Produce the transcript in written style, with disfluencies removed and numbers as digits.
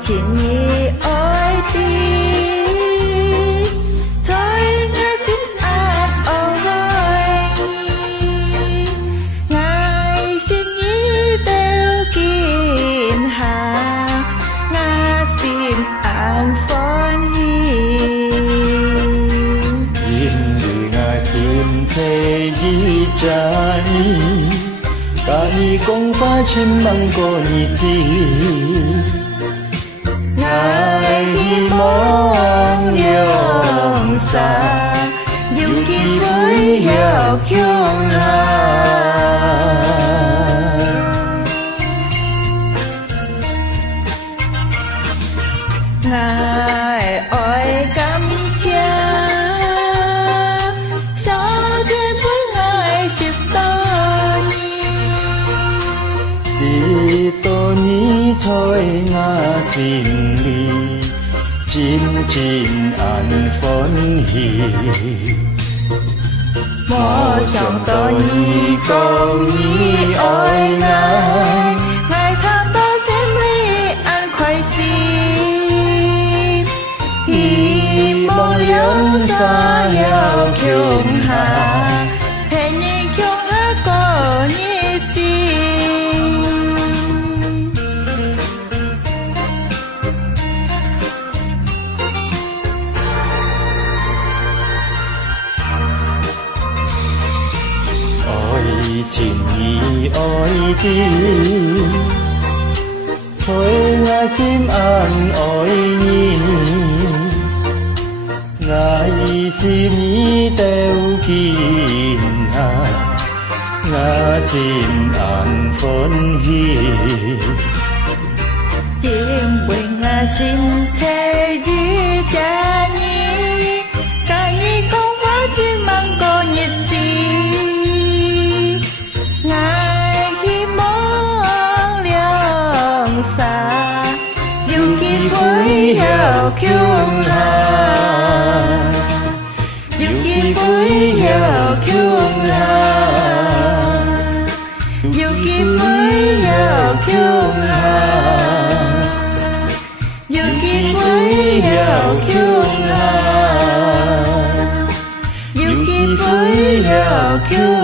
情意爱的，在我心安安慰你，爱心意都见下，我心安欢喜。因为我心切意着你。甲你讲话千万个日子，我希望亮洒，有机会要强下。我爱感情，上天陪我十多年。是多年在我心里，真真安欢喜。我想多你讲你爱我，爱他到心里安快心，希望两沙要强下，陪你强下过日子。情意爱的，在我心安爱你，爱是你都见下，我心安欢喜。因为我心切意着你，甲你讲话千万个日子。我希望亮洒，有机会要强下，有机会要强下，有機會要強下，有機會要強下，有機會要強下。